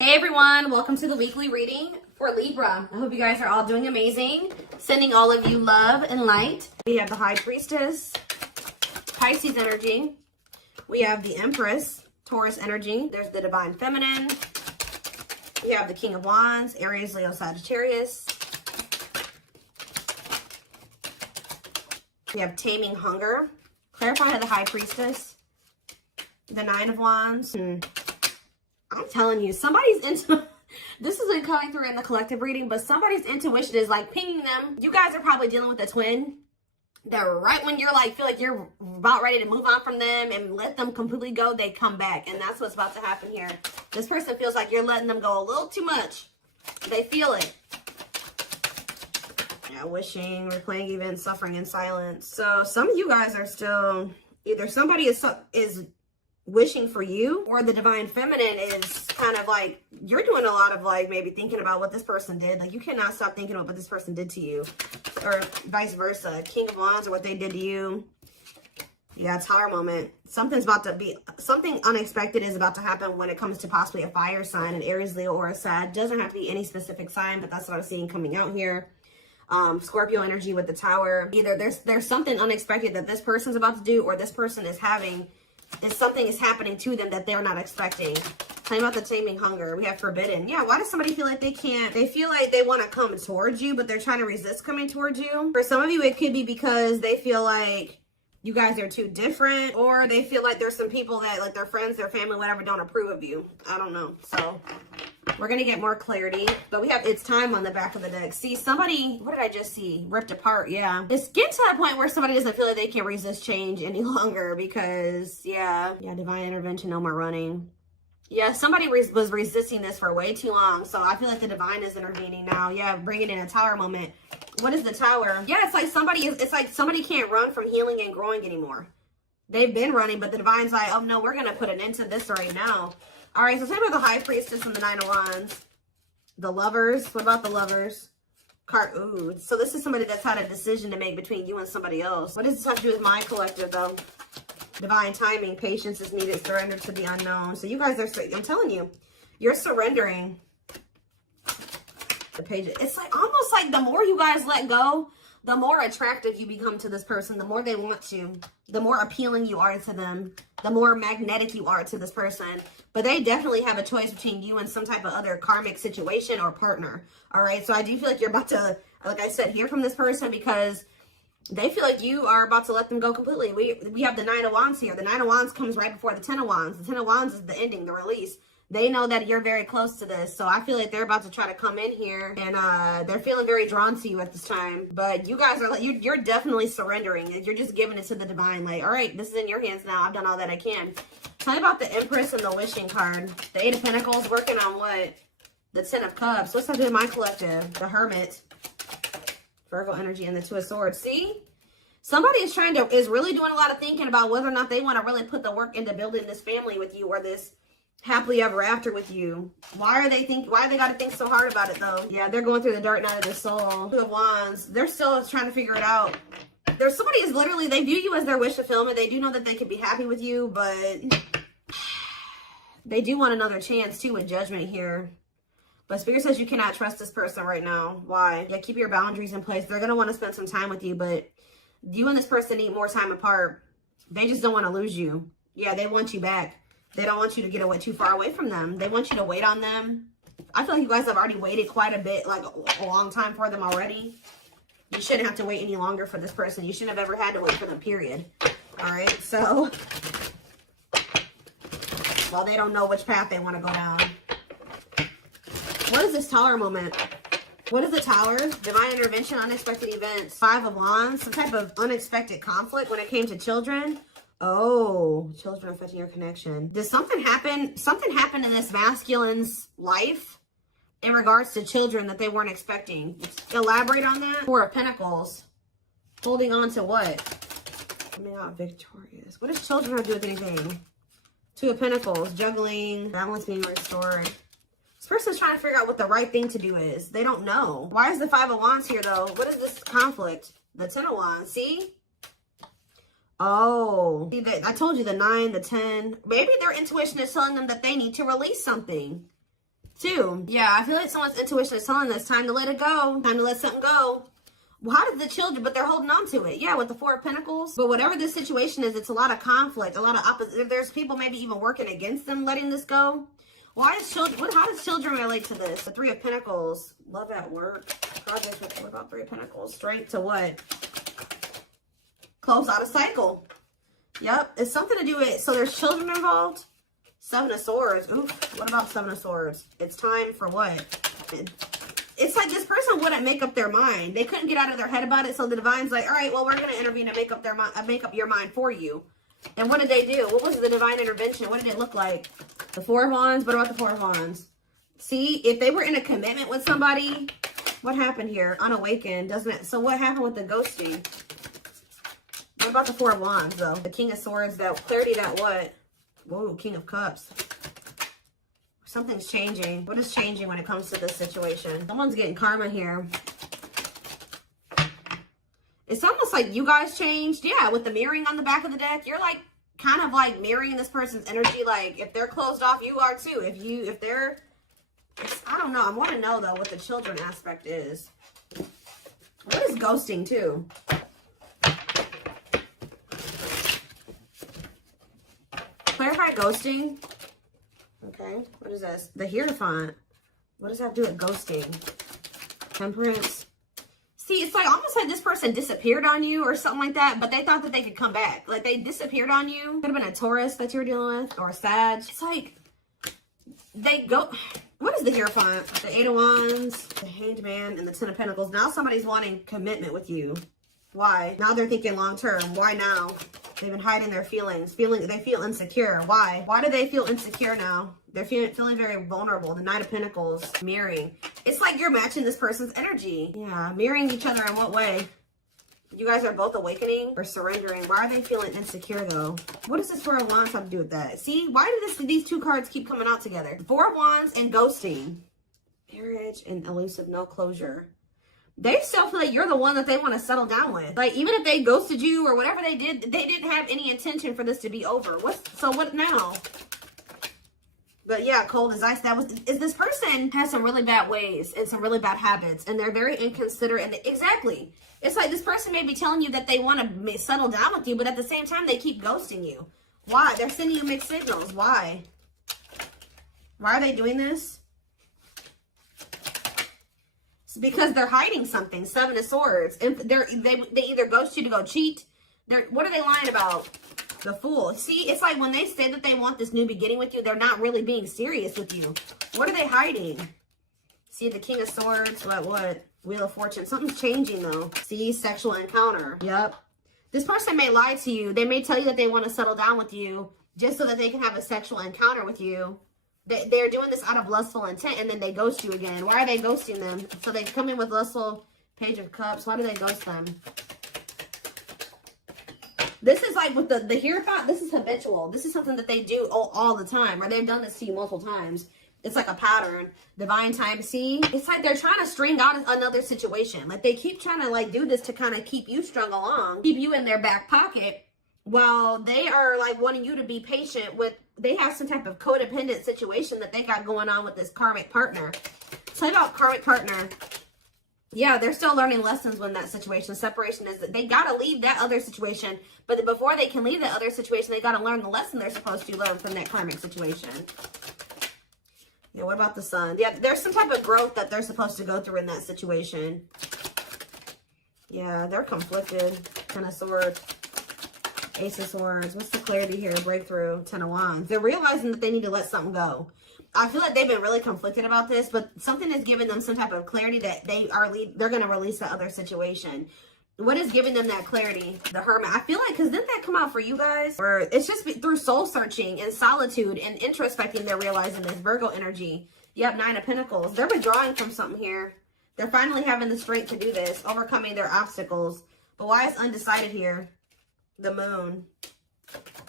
Hey everyone, welcome to the weekly reading for Libra. I hope you guys are all doing amazing. Sending all of you love and light. We have the High Priestess, Pisces energy. We have the Empress, Taurus energy. There's the Divine Feminine. We have the King of Wands, Aries, Leo, Sagittarius. We have Taming Hunger. Clarify the High Priestess. The Nine of Wands. I'm telling you, somebody's into, this isn't coming through in the collective reading, but somebody's intuition is like pinging them. You guys are probably dealing with a twin that right when you're like, feel like you're about ready to move on from them and let them completely go, they come back. And that's what's about to happen here. This person feels like you're letting them go a little too much. They feel it. Yeah, wishing, replaying events, suffering in silence. So some of you guys are still, either somebody is wishing for you, or the Divine Feminine is kind of like, you're doing a lot of like maybe thinking about what this person did. Like you cannot stop thinking about what this person did to you, or vice versa. King of Wands, or what they did to you. Yeah, Tower moment. Something unexpected is about to happen when it comes to possibly a fire sign, an Aries, Leo, or a Sag. Doesn't have to be any specific sign, but that's what I'm seeing coming out here. Scorpio energy with the Tower. Either there's something unexpected that this person's about to do, or this person is having, something is happening to them that they're not expecting. Talking about the Taming Hunger. We have Forbidden. Yeah, why does somebody feel like they can't? They feel like they want to come towards you, but they're trying to resist coming towards you. For some of you, it could be because they feel like you guys are too different, or they feel like there's some people that, like their friends, their family, whatever, don't approve of you. I don't know. So we're going to get more clarity, but we have It's Time on the back of the deck. See, somebody, what did I just see? Ripped apart. Yeah. It's getting to that point where somebody doesn't feel like they can resist change any longer because, yeah, divine intervention, no more running. Yeah, somebody was resisting this for way too long. So I feel like the divine is intervening now. Yeah, bringing in a Tower moment. What is the Tower? Yeah, it's like somebody can't run from healing and growing anymore. They've been running, but the divine's like, oh no, we're going to put an end to this right now. All right, so same with the High Priestess and the Nine of Wands. The Lovers. What about the Lovers? Ooh, so this is somebody that's had a decision to make between you and somebody else. What does this have to do with my collective, though? Divine timing. Patience is needed. Surrender to the unknown. So you guys are, I'm telling you, you're surrendering. The page. It's like almost like the more you guys let go, the more attractive you become to this person, the more they want you, the more appealing you are to them, the more magnetic you are to this person. But they definitely have a choice between you and some type of other karmic situation or partner. All right. So I do feel like you're about to, like I said, hear from this person because they feel like you are about to let them go completely. We have the Nine of Wands here. The Nine of Wands comes right before the Ten of Wands. The Ten of Wands is the ending, the release. They know that you're very close to this. So I feel like they're about to try to come in here and they're feeling very drawn to you at this time. But you guys are, you're definitely surrendering. You're just giving it to the divine. Like, all right, this is in your hands now. I've done all that I can. Tell me about the Empress and the Wishing card. The Eight of Pentacles working on what? The Ten of Cups. What's that do in my collective? The Hermit. Virgo energy and the Two of Swords. See? Somebody is really doing a lot of thinking about whether or not they want to really put the work into building this family with you or this happily ever after with you. Why they got to think so hard about it though? Yeah, they're going through the dark night of the soul. Two of Wands. They're still trying to figure it out. There's somebody is literally, they view you as their wish fulfillment. They do know that they could be happy with you, but they do want another chance too with Judgment here. But Spirit says you cannot trust this person right now. Why? Yeah, keep your boundaries in place. They're going to want to spend some time with you, but you and this person need more time apart. They just don't want to lose you. Yeah, they want you back. They don't want you to get away too far away from them. They want you to wait on them. I feel like you guys have already waited quite a bit, like a long time for them already. You shouldn't have to wait any longer for this person. You shouldn't have ever had to wait for them, period. All right, so, well, they don't know which path they want to go down. What is this Tower moment? What is the Tower? Divine intervention, unexpected events. Five of Wands, some type of unexpected conflict when it came to children. Oh, children affecting your connection. Did something happen? Something happened in this masculine's life in regards to children that they weren't expecting. Elaborate on that. Four of Pentacles. Holding on to what? Coming out victorious. What does children have to do with anything? Two of Pentacles. Juggling. Balance being restored. This person's trying to figure out what the right thing to do is. They don't know. Why is the Five of Wands here, though? What is this conflict? The Ten of Wands. See? Oh, see, I told you the 9, the 10. Maybe their intuition is telling them that they need to release something. Two. Yeah, I feel like someone's intuition is telling them it's time to let it go. Time to let something go. Well, how did the children, but they're holding on to it. Yeah, with the Four of Pentacles. But whatever this situation is, it's a lot of conflict, a lot of opposite. There's people maybe even working against them letting this go. Why is children, how does children relate to this? The Three of Pentacles. Love at work. Projects, what about Three of Pentacles? Strength to what? Close out a cycle. Yep, it's something to do with, so there's children involved. Seven of Swords. Oof, what about Seven of Swords? It's time for what? It's like this person wouldn't make up their mind. They couldn't get out of their head about it, so the divine's like, all right, well, we're going to intervene and make up your mind for you. And what did they do? What was the divine intervention? What did it look like? The Four of Wands? What about the Four of Wands? See, if they were in a commitment with somebody, what happened here? Unawakened, doesn't it? So what happened with the ghosting? What about the Four of Wands, though? The King of Swords, that clarity, that what? Whoa, King of Cups. Something's changing. What is changing when it comes to this situation? Someone's getting karma here. It's almost like you guys changed. Yeah, with the mirroring on the back of the deck, you're like kind of like mirroring this person's energy. Like if they're closed off, you are too. If they're, I don't know. I want to know though what the children aspect is. What is ghosting too? Clarify ghosting. Okay, what is this? The Hierophant. What does that do with ghosting? Temperance. See, it's like almost like this person disappeared on you or something like that, but they thought that they could come back. Like they disappeared on you. Could have been a Taurus that you were dealing with or a Sag. It's like they go. What is the Hierophant? The Eight of Wands, the Hanged Man, and the Ten of Pentacles. Now somebody's wanting commitment with you. Why? Now they're thinking long term. Why now? They've been hiding their feelings. They feel insecure. Why? Why do they feel insecure now? They're feeling very vulnerable. The Knight of Pentacles. Mirroring. It's like you're matching this person's energy. Yeah. Mirroring each other in what way? You guys are both awakening or surrendering. Why are they feeling insecure though? What does this Four of Wands have to do with that? See, why do these two cards keep coming out together? Four of Wands and ghosting. Marriage and elusive no closure. They still feel like you're the one that they want to settle down with. Like, even if they ghosted you or whatever they did, they didn't have any intention for this to be over. So what now? But yeah, cold as ice. This person has some really bad ways and some really bad habits, and they're very inconsiderate. And exactly. It's like this person may be telling you that they want to settle down with you, but at the same time, they keep ghosting you. Why? They're sending you mixed signals. Why? Why are they doing this? Because they're hiding something. Seven of Swords. And they either ghost you to go cheat. What are they lying about? The Fool. See, it's like when they say that they want this new beginning with you, they're not really being serious with you. What are they hiding? See, the King of Swords. What? Wheel of Fortune. Something's changing though. See, sexual encounter. Yep. This person may lie to you. They may tell you that they want to settle down with you just so that they can have a sexual encounter with you. They're doing this out of lustful intent, and then they ghost you again. Why are they ghosting them? So they come in with lustful Page of Cups. Why do they ghost them? This is like with the Hierophant. This is habitual. This is something that they do all the time, or they've done this to you multiple times. It's like a pattern. Divine time. See, it's like they're trying to string out another situation. Like they keep trying to like do this to kind of keep you strung along, keep you in their back pocket, while they are like wanting you to be patient with. They have some type of codependent situation that they got going on with this karmic partner. Tell me about karmic partner. Yeah, they're still learning lessons when that situation. Separation is that they got to leave that other situation. But before they can leave that other situation, they got to learn the lesson they're supposed to learn from that karmic situation. Yeah, what about the Sun? Yeah, there's some type of growth that they're supposed to go through in that situation. Yeah, they're conflicted. Ten of Swords. Ace of Swords. What's the clarity here? Breakthrough. Ten of Wands. They're realizing that they need to let something go. I feel like they've been really conflicted about this, but something is giving them some type of clarity that they're going to release that other situation. What is giving them that clarity? The Hermit. I feel like, because didn't that come out for you guys? Or it's just through soul searching and solitude and introspecting, they're realizing this Virgo energy. Yep, Nine of Pentacles. They're withdrawing from something here. They're finally having the strength to do this, overcoming their obstacles. But why is undecided here? The Moon.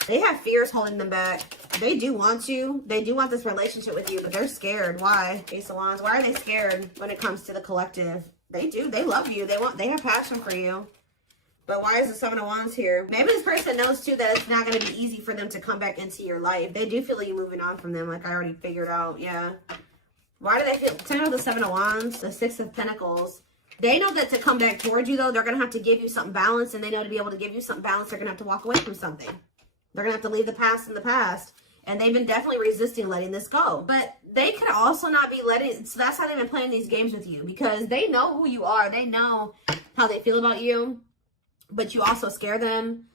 They have fears holding them back. They do want you. They do want this relationship with you, but they're scared. Why? Ace of Wands. Why are they scared when it comes to the collective? They do. They love you. They have passion for you. But why is the Seven of Wands here? Maybe this person knows too that it's not going to be easy for them to come back into your life. They do feel like you moving on from them, like I already figured out. Yeah. Why do they feel, tell me the Seven of Wands, the Six of Pentacles. They know that to come back towards you, though, they're going to have to give you something balanced. And they know to be able to give you something balanced, they're going to have to walk away from something. They're going to have to leave the past in the past. And they've been definitely resisting letting this go. But they could also not be letting, so that's how they've been playing these games with you. Because they know who you are. They know how they feel about you. But you also scare them.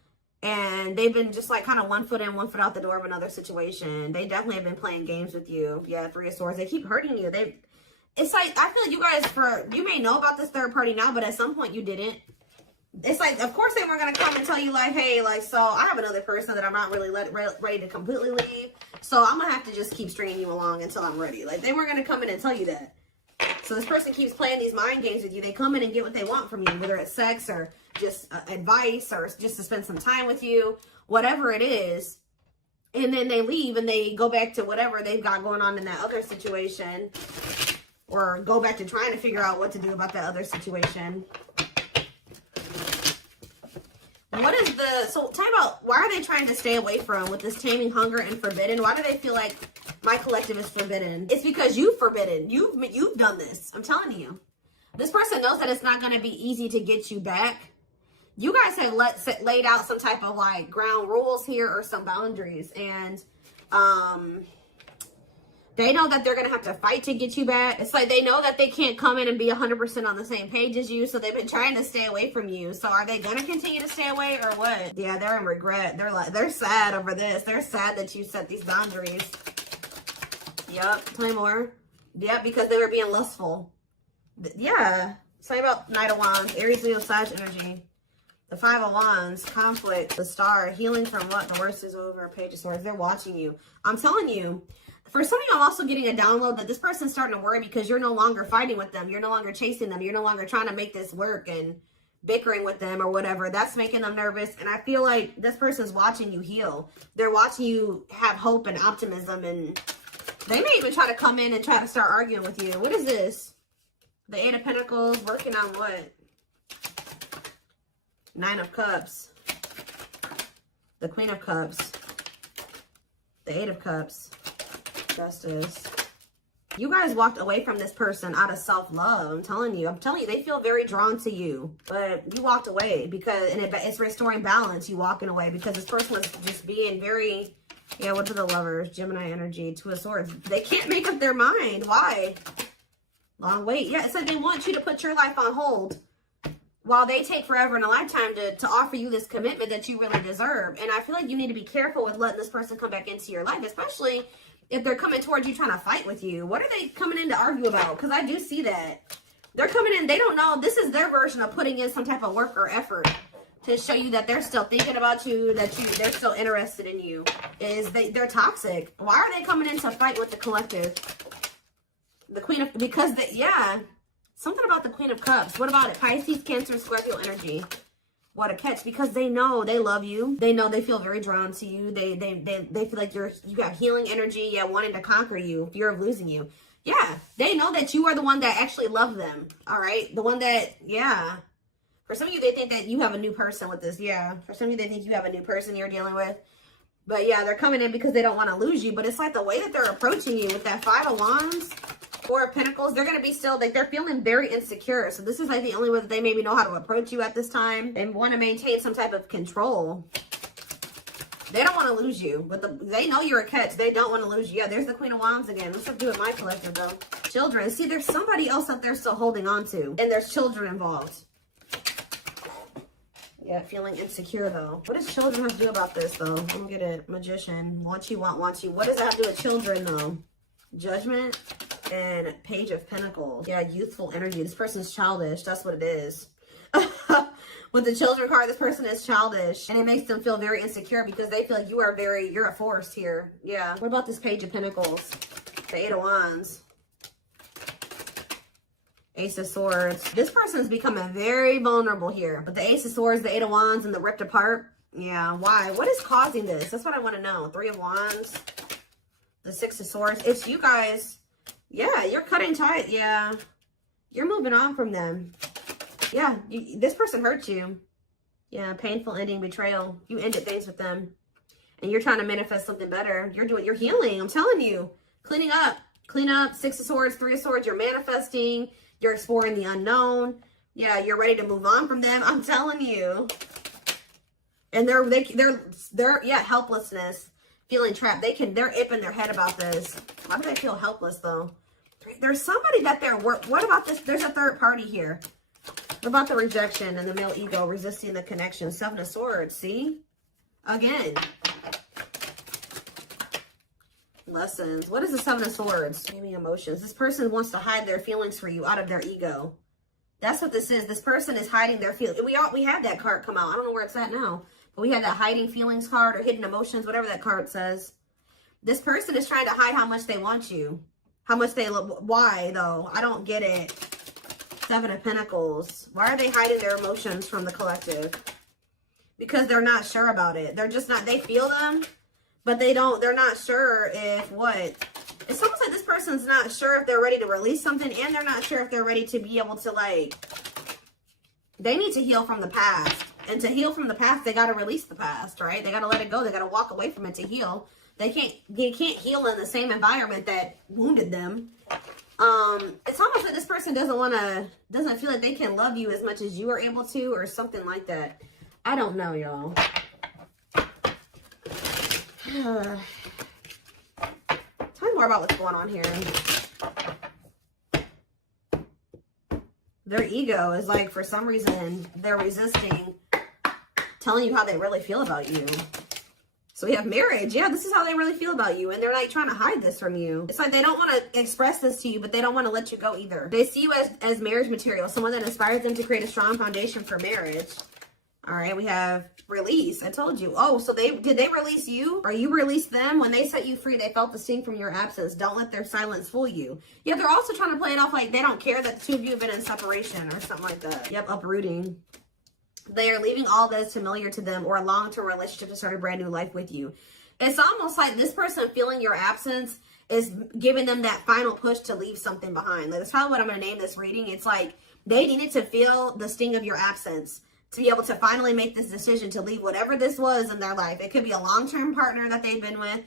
And they've been just like kind of one foot in, one foot out the door of another situation. They definitely have been playing games with you. Yeah, Three of Swords. They keep hurting you. It's like, I feel like you guys, you may know about this third party now, but at some point you didn't. It's like, of course they weren't going to come and tell you like, hey, like, so I have another person that I'm not really ready to completely leave. So I'm going to have to just keep stringing you along until I'm ready. Like, they weren't going to come in and tell you that. So this person keeps playing these mind games with you. They come in and get what they want from you, whether it's sex or just advice or just to spend some time with you, whatever it is. And then they leave and they go back to whatever they've got going on in that other situation. Or go back to trying to figure out what to do about that other situation. What is so tell me about, why are they trying to stay away from with this taming, hunger, and forbidden? Why do they feel like my collective is forbidden? It's because you've forbidden. You've done this. I'm telling you. This person knows that it's not going to be easy to get you back. You guys have laid out some type of like ground rules here or some boundaries. And, they know that they're going to have to fight to get you back. It's like they know that they can't come in and be 100% on the same page as you. So they've been trying to stay away from you. So are they going to continue to stay away or what? Yeah, they're in regret. They're sad over this. They're sad that you set these boundaries. Yep. Tell me more. Yep, because they were being lustful. Yeah. Tell me about Knight of Wands, Aries, Leo, Sag energy. The Five of Wands, conflict, the Star, healing from what? The worst is over, Page of Swords. They're watching you. I'm telling you. For some of you, I'm also getting a download that this person's starting to worry because you're no longer fighting with them. You're no longer chasing them. You're no longer trying to make this work and bickering with them or whatever. That's making them nervous. And I feel like this person's watching you heal. They're watching you have hope and optimism. And they may even try to come in and try to start arguing with you. What is this? The Eight of Pentacles, working on what? Nine of Cups. The Queen of Cups. The Eight of Cups. Justice. You guys walked away from this person out of self-love. I'm telling you, they feel very drawn to you, but you walked away because, and it's restoring balance. You walking away because this person was just being very, yeah, what are the Lovers? Gemini energy, Two of Swords. They can't make up their mind. Why? Long wait. Yeah, it's like they want you to put your life on hold while they take forever in a lifetime to offer you this commitment that you really deserve. And I feel like you need to be careful with letting this person come back into your life, especially if they're coming towards you trying to fight with you. What are they coming in to argue about? Because I do see that. They're coming in, they don't know. This is their version of putting in some type of work or effort to show you that they're still thinking about you, that they're still interested in you. They're toxic. Why are they coming in to fight with the collective? The Queen of, because yeah. Something about the Queen of Cups. What about it? Pisces, Cancer, Scorpio energy. What a catch, because they know they love you. They know they feel very drawn to you. They feel like you got healing energy, yeah, wanting to conquer you, fear of losing you. Yeah, they know that you are the one that actually loved them. All right, the one that, yeah. For some of you, they think that you have a new person with this. Yeah, for some of you, they think you have a new person you're dealing with. But yeah, they're coming in because they don't want to lose you. But it's like the way that they're approaching you with that Five of Wands, Four of Pentacles, they're going to be still, like, they're feeling very insecure. So this is like the only way that they maybe know how to approach you at this time. They want to maintain some type of control. They don't want to lose you, but they know you're a catch. They don't want to lose you. Yeah, there's the Queen of Wands again. Let's have to do with my collective, though. Children. See, there's somebody else that they're still holding on to, and there's children involved. Yeah, feeling insecure, though. What does children have to do about this, though? Let me get it. Magician. Want you, want you. What does that have to do with children, though? Judgment and Page of Pentacles. Yeah, youthful energy. This person's childish. That's what it is. With the children card, this person is childish. And it makes them feel very insecure because they feel like you're a force here. Yeah. What about this Page of Pentacles? The Eight of Wands. Ace of Swords. This person's becoming very vulnerable here. With the Ace of Swords, the Eight of Wands, and the ripped apart. Yeah, why? What is causing this? That's what I want to know. Three of Wands. The Six of Swords. It's you guys. Yeah, you're cutting tight. Yeah. You're moving on from them. Yeah, this person hurt you. Yeah, painful ending, betrayal. You ended things with them. And you're trying to manifest something better. You're healing. I'm telling you. Cleaning up. Clean up, 6 of Swords, 3 of Swords. You're manifesting. You're exploring the unknown. Yeah, you're ready to move on from them. I'm telling you. And they're yeah, helplessness, feeling trapped. They're ipping their head about this. Why do they feel helpless though? There's somebody that what about this? There's a third party here. What about the rejection and the male ego resisting the connection? 7 of Swords, see? Again. Lessons. What is the 7 of Swords? Naming emotions. This person wants to hide their feelings for you out of their ego. That's what this is. This person is hiding their feelings. We had that card come out. I don't know where it's at now. But we had that hiding feelings card or hidden emotions, whatever that card says. This person is trying to hide how much they want you. How much they love. Why, though? I don't get it. 7 of Pentacles. Why are they hiding their emotions from the collective? Because they're not sure about it. They're just not, they feel them, but they're not sure if what. It's almost like this person's not sure if they're ready to release something, and they're not sure if they're ready to be able to, like, they need to heal from the past. And to heal from the past, they got to release the past, right? They got to let it go. They got to walk away from it to heal. They can't heal in the same environment that wounded them. It's almost like this person doesn't feel like they can love you as much as you are able to, or something like that. I don't know, y'all. Tell me more about what's going on here. Their ego is like, for some reason, they're resisting telling you how they really feel about you. So we have marriage. Yeah, this is how they really feel about you. And they're like trying to hide this from you. It's like they don't want to express this to you, but they don't want to let you go either. They see you as marriage material, someone that inspires them to create a strong foundation for marriage. All right, we have release. I told you. Oh, so did they release you? Or you released them? When they set you free, they felt the sting from your absence. Don't let their silence fool you. Yeah, they're also trying to play it off like they don't care that the two of you have been in separation or something like that. Yep, uprooting. They are leaving all that is familiar to them or a long-term relationship to start a brand new life with you. It's almost like this person feeling your absence is giving them that final push to leave something behind. Like, that's probably what I'm going to name this reading. It's like they needed to feel the sting of your absence to be able to finally make this decision to leave whatever this was in their life. It could be a long-term partner that they've been with,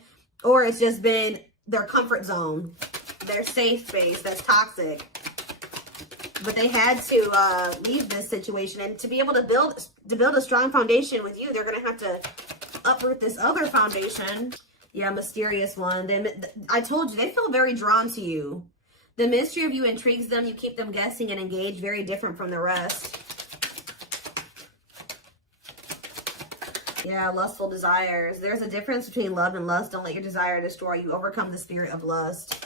or it's just been their comfort zone, their safe space that's toxic. But they had to leave this situation, and to be able to build a strong foundation with you, they're going to have to uproot this other foundation. Yeah, mysterious one. I told you, they feel very drawn to you. The mystery of you intrigues them. You keep them guessing and engaged, very different from the rest. Yeah, lustful desires. There's a difference between love and lust. Don't let your desire destroy you. Overcome the spirit of lust.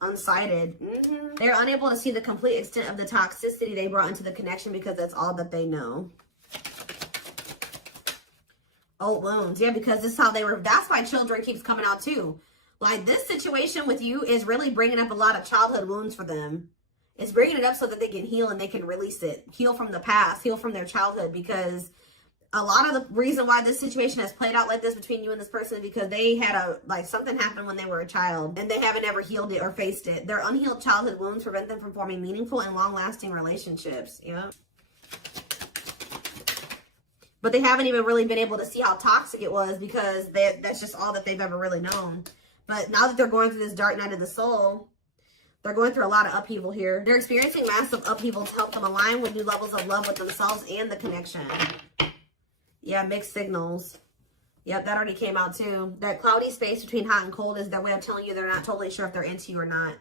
Unsighted. They're unable to see the complete extent of the toxicity they brought into the connection because that's all that they know. Old wounds. Yeah, because this is how they were. That's why children keeps coming out too. Like, this situation with you is really bringing up a lot of childhood wounds for them. It's bringing it up so that they can heal and they can release it. Heal from the past. Heal from their childhood, because a lot of the reason why this situation has played out like this between you and this person is because they had something happened when they were a child and they haven't ever healed it or faced it. Their unhealed childhood wounds prevent them from forming meaningful and long-lasting relationships. Yeah. But they haven't even really been able to see how toxic it was because that's just all that they've ever really known. But now that they're going through this dark night of the soul, they're going through a lot of upheaval here. They're experiencing massive upheaval to help them align with new levels of love with themselves and the connection. Yeah, mixed signals. Yep, that already came out too. That cloudy space between hot and cold is their way of telling you they're not totally sure if they're into you or not.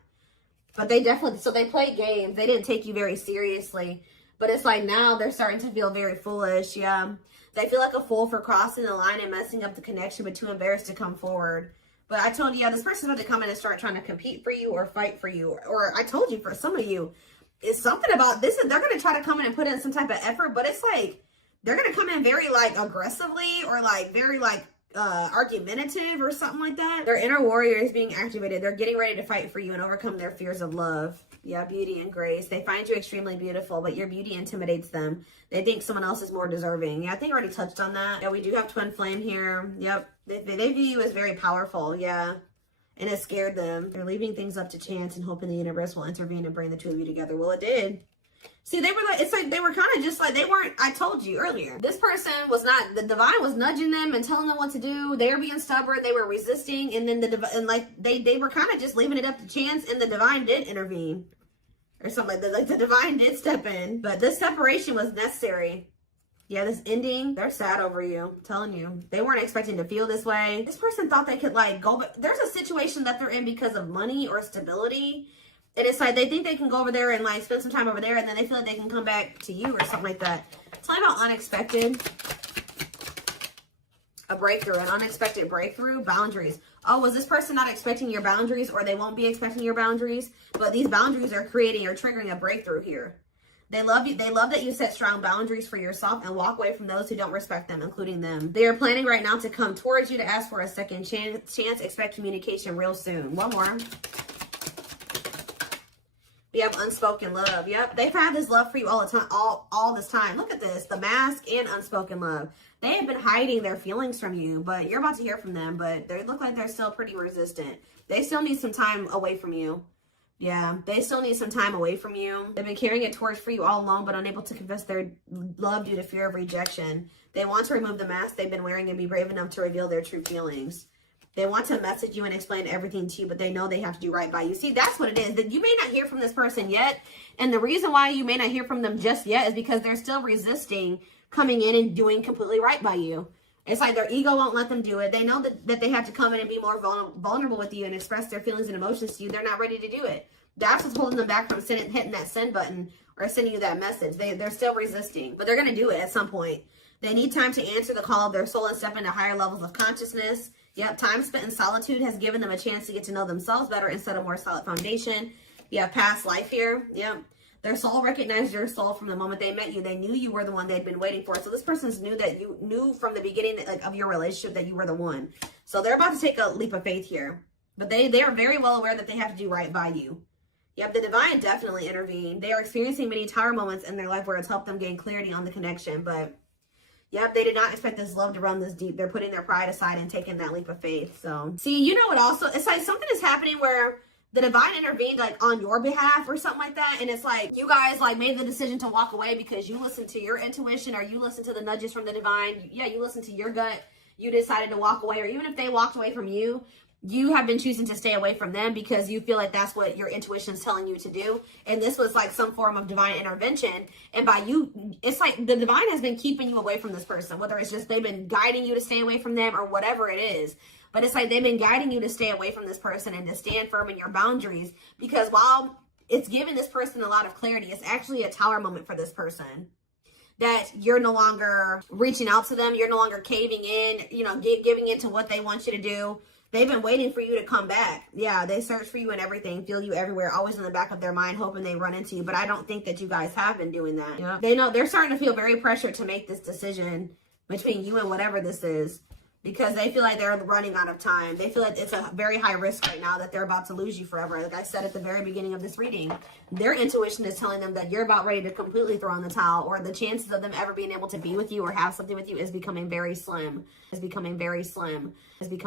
But they definitely, so they play games. They didn't take you very seriously. But it's like now they're starting to feel very foolish. Yeah. They feel like a fool for crossing the line and messing up the connection, but too embarrassed to come forward. But I told you, yeah, this person's about to come in and start trying to compete for you or fight for you. Or I told you, for some of you, it's something about this. They're going to try to come in and put in some type of effort, but it's like, they're going to come in very, like, aggressively or, like, very, like, argumentative or something like that. Their inner warrior is being activated. They're getting ready to fight for you and overcome their fears of love. Yeah, beauty and grace. They find you extremely beautiful, but your beauty intimidates them. They think someone else is more deserving. Yeah, I think I already touched on that. Yeah, we do have twin flame here. Yep. They view you as very powerful. Yeah. And it scared them. They're leaving things up to chance and hoping the universe will intervene and bring the two of you together. Well, it did. See, they were like, it's like they were kind of just like, they weren't, I told you earlier. This person was not, the divine was nudging them and telling them what to do. They were being stubborn. They were resisting. And then they were kind of just leaving it up to chance, and the divine did intervene or something like that. Like the divine did step in, but this separation was necessary. Yeah, this ending, they're sad over you. I'm telling you. They weren't expecting to feel this way. This person thought they could like go, but there's a situation that they're in because of money or stability. And it's like they think they can go over there and like spend some time over there, and then they feel like they can come back to you or something like that. Tell me about unexpected. A breakthrough, an unexpected breakthrough. Boundaries. Oh, was this person not expecting your boundaries, or they won't be expecting your boundaries? But these boundaries are creating or triggering a breakthrough here. They love you. They love that you set strong boundaries for yourself and walk away from those who don't respect them, including them. They are planning right now to come towards you to ask for a second chance. Expect communication real soon. One more. We have unspoken love. Yep, they've had this love for you all the time, all this time. Look at this, the mask and unspoken love. They have been hiding their feelings from you, but you're about to hear from them. But they look like they're still pretty resistant. They still need some time away from you. Yeah, they still need some time away from you. They've been carrying a torch for you all along, but unable to confess their love due to fear of rejection. They want to remove the mask they've been wearing and be brave enough to reveal their true feelings. They want to message you and explain everything to you, but they know they have to do right by you. See, that's what it is. That you may not hear from this person yet. And the reason why you may not hear from them just yet is because they're still resisting coming in and doing completely right by you. It's like their ego won't let them do it. They know that they have to come in and be more vulnerable with you and express their feelings and emotions to you. They're not ready to do it. That's what's holding them back from hitting that send button or sending you that message. They're still resisting, but they're going to do it at some point. They need time to answer the call of their soul and step into higher levels of consciousness. Yep, time spent in solitude has given them a chance to get to know themselves better instead of more solid foundation. You have past life here. Yep. Their soul recognized your soul from the moment they met you. They knew you were the one they'd been waiting for. So this person's knew from the beginning of your relationship that you were the one. So they're about to take a leap of faith here. But they are very well aware that they have to do right by you. Yep, the divine definitely intervened. They are experiencing many tower moments in their life where it's helped them gain clarity on the connection. But yep, they did not expect this love to run this deep. They're putting their pride aside and taking that leap of faith. So, see, you know what also? It's like something is happening where the divine intervened like on your behalf or something like that. And it's like you guys like made the decision to walk away because you listened to your intuition or you listened to the nudges from the divine. Yeah, you listened to your gut. You decided to walk away. Or even if they walked away from you, you have been choosing to stay away from them because you feel like that's what your intuition is telling you to do. And this was like some form of divine intervention. And by you, it's like the divine has been keeping you away from this person, whether it's just they've been guiding you to stay away from them or whatever it is. But it's like they've been guiding you to stay away from this person and to stand firm in your boundaries, because while it's giving this person a lot of clarity, it's actually a tower moment for this person. That you're no longer reaching out to them. You're no longer caving in, giving in to what they want you to do. They've been waiting for you to come back. Yeah, they search for you and everything, feel you everywhere, always in the back of their mind, hoping they run into you. But I don't think that you guys have been doing that. Yeah. They know they're starting to feel very pressured to make this decision between you and whatever this is, because they feel like they're running out of time. They feel like it's a very high risk right now that they're about to lose you forever. Like I said at the very beginning of this reading, their intuition is telling them that you're about ready to completely throw in the towel, or the chances of them ever being able to be with you or have something with you is becoming very slim. It's becoming very slim. It's becoming